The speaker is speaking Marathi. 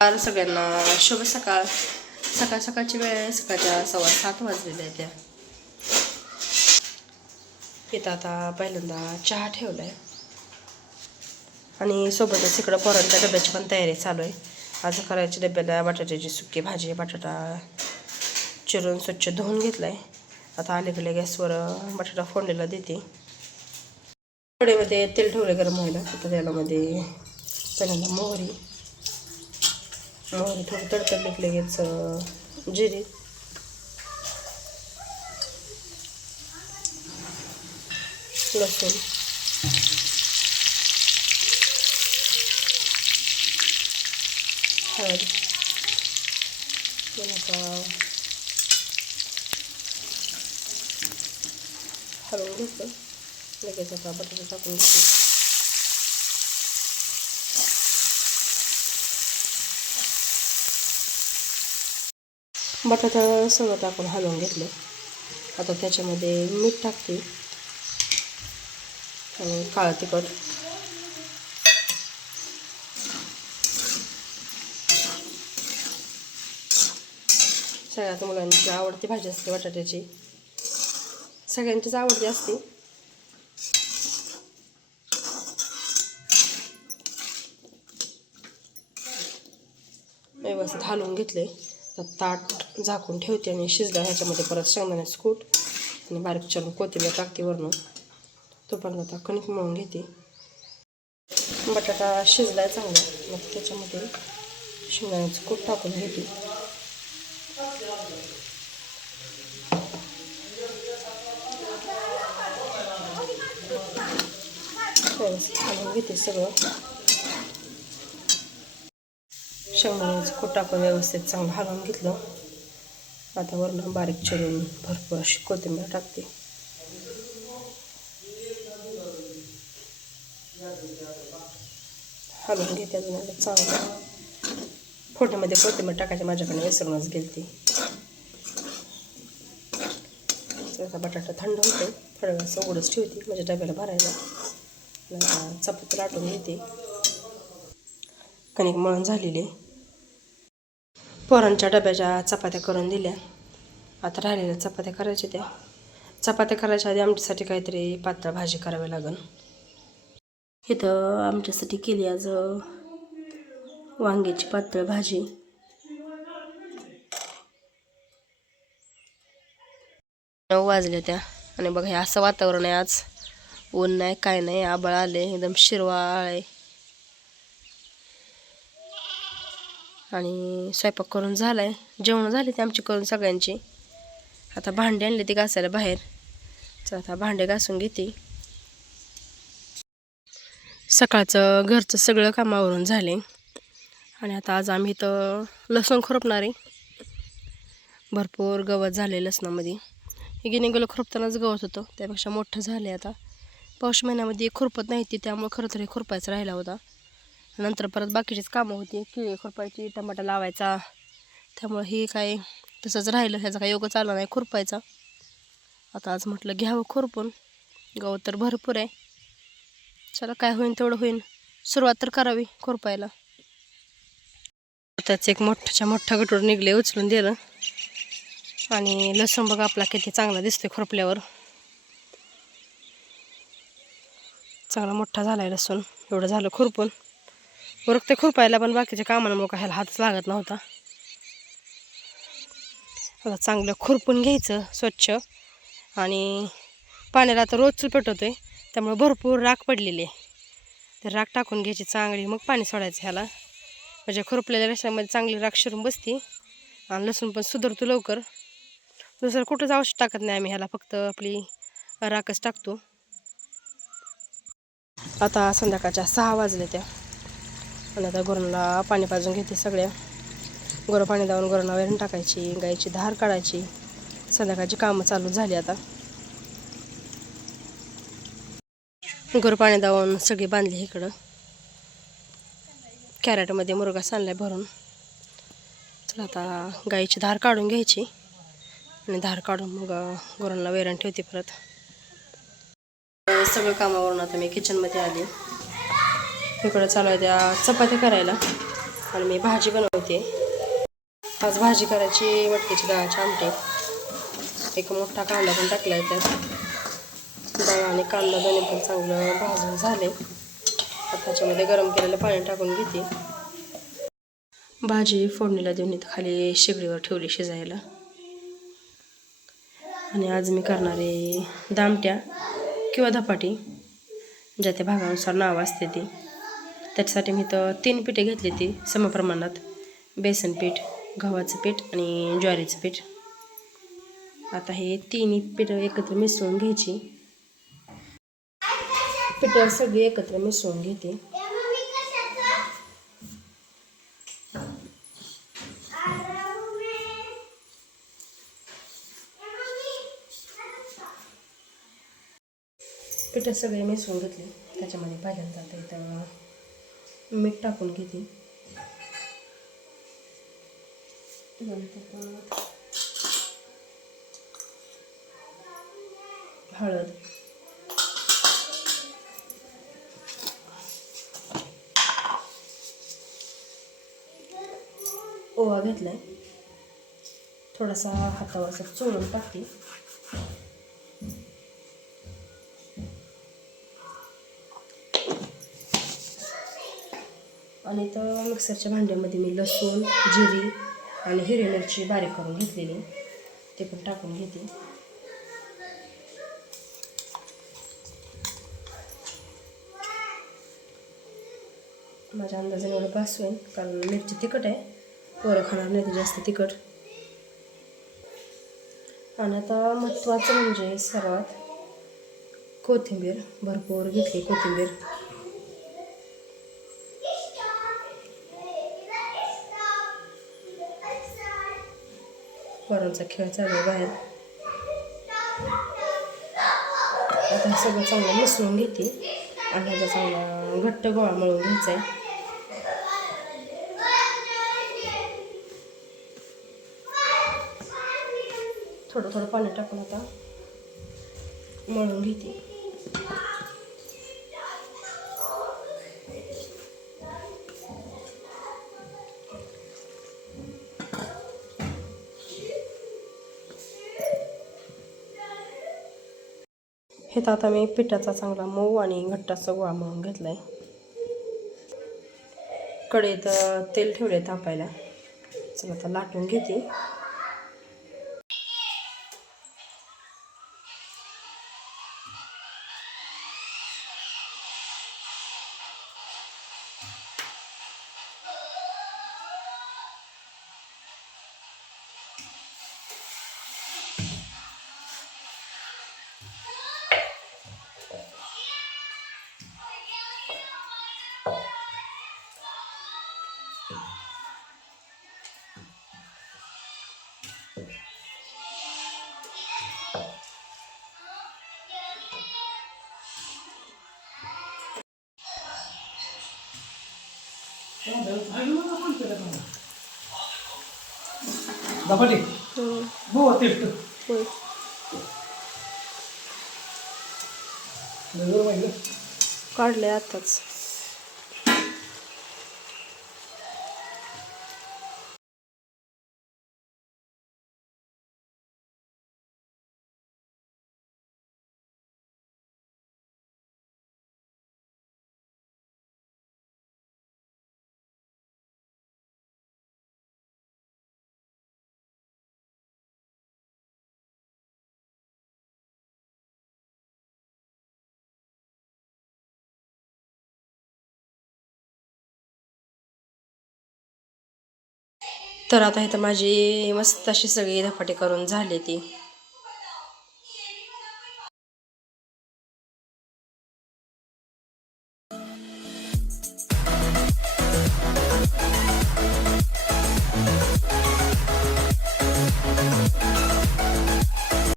सगळ्यांना शुभ सकाळ. सकाळची वेळ आहे. सकाळच्या 7:15 वाजलेल्या आहेत. त्या इथं आता पहिल्यांदा चहा ठेवला आहे आणि सोबतच इकडं पोरांच्या डब्याची पण तयारी चालू आहे. आज करायची डब्याला बटाट्याची सुकी भाजी. बटाटा चिरून स्वच्छ धुवून घेतला आहे. आता अलीकडे गॅसवर बटाटा फोडलेला देते. कढईमध्ये तेल ठेवले गरम व्हायला. आता तेलामध्ये पहिल्यांदा मोहरी थोडी तडतडली की लगेच जिरे, लसूण, हळद, आता हलवून घेतलं. लगेच आता बटाटा टाकून घेतलं. बटाटा सगळं टाकून हलवून घेतलं. आता त्याच्यामध्ये मीठ टाकते आणि काळं तिखट, सगळ्यात मुलांची आवडती भाजी असते बटाट्याची. सगळ्यांचीच आवडती असते. व्यवस्थित हलवून घेतले. तर ताट झाकून ठेवते आणि शिजला. ह्याच्यामध्ये परत शेंगदाण्याचं कूट आणि बारीक चिरून कोथिंबीर टाकते वरून. तोपर्यंत आता कणिक मळून घेते. बटाटा शिजलाय चांगला. मग त्याच्यामध्ये शेंगदाण्याचं कूट टाकून घेते. व्यवस्थित हलवून घेते सगळं. शेंगदाण्याचं कूट टाकून व्यवस्थित चांगलं हलवून घेतलं. आता वरून बारीक चिरून भरपूर अशी कोथिंबीर टाकते. हलवून घेते अजून चांगलं. फोडणीमध्ये कोथिंबीर टाकायची माझ्याकडे विसरूनच गेली. आता बटाटा थंड होते. थोड्या वेळाचं उघडच ठेवते म्हणजे डब्याला भरायला. चपाती लाटून घेते. कणिक मळून झालेली. पोरांच्या डब्याच्या चपात्या करून दिल्या. आता राहिलेल्या चपात्या करायच्या. त्या चपात्या करायच्या आधी आमच्यासाठी काहीतरी पातळ भाजी करावी लागेल. इथं आमच्यासाठी केली आज वांग्याची पातळ भाजी. 9 वाजले त्या आणि बघा हे असं वातावरण आहे आज. ऊन नाही काय नाही, आभाळ आले, एकदम शिरवाळ आहे. आणि स्वयंपाक करून झालाय. जेवण झाले ते आमची करून सगळ्यांची. आता भांडे आणले ते घासायला बाहेर. तर आता भांडे घासून घेते. सकाळचं घरचं सगळं कामावरून झाले आणि आता आज आम्ही इथं लसूण खुरपणार आहे. भरपूर गवत झाले लसणामध्ये. हे गिनी गेलं खुरपतानाच गवत होतं, त्यापेक्षा मोठं झालं. आता पौष महिन्यामध्ये खुरपत नाही ती, त्यामुळे खरं तर हे खुरपायचं राहिला होता. नंतर परत बाकीचीच कामं होती, केळी खुरपायची, टमाटा लावायचा. त्यामुळे हे काय तसंच राहिलं. ह्याचा काही योगच आला नाही खुरपायचा. आता आज म्हटलं घ्यावं खुरपून. गवत तर भरपूर आहे. चला काय होईन तेवढं होईन, सुरुवात तर करावी खुरपायला. त्याच एक मोठ्या गटूर निघले, उचलून दिलं. आणि लसूण बघा आपला किती चांगला दिसतोय खुरपल्यावर. चांगला मोठा झालाय लसूण. एवढं झालं खुरपून. उरकते खुरपायला, पण बाकीच्या कामांमुळे काय ह्याला हातच लागत नव्हता. आता चांगलं खुरपून घ्यायचं स्वच्छ. आणि पाण्याला आता रोज पेटवतोय, त्यामुळे भरपूर राख पडलेली आहे. तर राख टाकून घ्यायची चांगली, मग पाणी सोडायचं ह्याला. म्हणजे खुरपलेल्या रश्यामध्ये चांगली राख शिरून बसती आणि लसूण पण सुधारतो लवकर. दुसरं कुठंच औषध टाकत नाही आम्ही ह्याला, फक्त आपली राखच टाकतो. आता संध्याकाळच्या 6 वाजले त्या आणि आता गुरांना पाणी पाजून घेते सगळ्या. गुरं पाणी दावून गुरांना वैरण टाकायची, गाईची धार काढायची. संध्याकाळची कामं चालू झाली. आता गुरं पाणी दावून सगळी बांधली. इकडं कॅरेटमध्ये मुरगा सांडलाय भरून. चला आता गाईची धार काढून घ्यायची आणि धार काढून मग गुरांना वैरण ठेवते परत. सगळं कामावरून आता मी किचनमध्ये आली. इकडं चालू आहे त्या चपात्या करायला. आणि मी भाजी बनवते. आज भाजी करायची मटकीची डाळाची आमटी. एक मोठा कांदा पण टाकला आहे त्यात. डाळ आणि कांदा दोन्ही पण चांगलं भाजून झाले. आता त्याच्यामध्ये गरम केलेलं पाणी टाकून घेते. भाजी फोडणीला देऊन इथं खाली शेगडीवर ठेवली शिजायला. आणि आज मी करणार आहे दामट्या किंवा धपाटी, ज्या त्या भागानुसार नाव असते ती. त्याच्यासाठी मी तर 3 पिठे घेतली ती समप्रमाणात. बेसन पीठ, गव्हाचं पीठ आणि ज्वारीचं पीठ. आता हे 3 पिठं एकत्र मिसळून घ्यायची. पिठं सगळी एकत्र मिसळून घेते. पिठं सगळे मिसळून घेतले. त्याच्यामध्ये पहिल्यांदा आता इथं मीठ टाकून घेते. नंतर हळद, ओवा घेतलाय. थोडासा हातावर असं चोळून टाकते. आणि इथं मिक्सरच्या भांड्यामध्ये मी लसूण, जिरी आणि हिरवी मिरची बारीक करून घेतलेली, ते पण टाकून घेते. माझ्या अंदाजाने एवढं बास होईल, कारण मिरची तिखट आहे. पोरं खाणार नाही ते जास्त तिखट. आणि आता महत्त्वाचं म्हणजे सर्वात कोथिंबीर भरपूर घेतली. कोथिंबीर पोरांचा खेळ चालू आहे बाहेर. आता सगळं चांगलं मिसळून घेते. आणि ह्याचा चांगला घट्ट गोळा मळून घ्यायचा आहे. थोडं थोडं पाणी टाकून आता मळून घेते. हे तर आता मी पिठाचा चांगला मऊ आणि घट्टाचा गोळा मळून घेतला आहे. कढईत तेल ठेवले तापायला. चला आता लाटून घेते. धपाटे हो टेस्ट काढले आताच. तर आता इथं माझी मस्त अशी सगळी धपाटे करून झाली ती.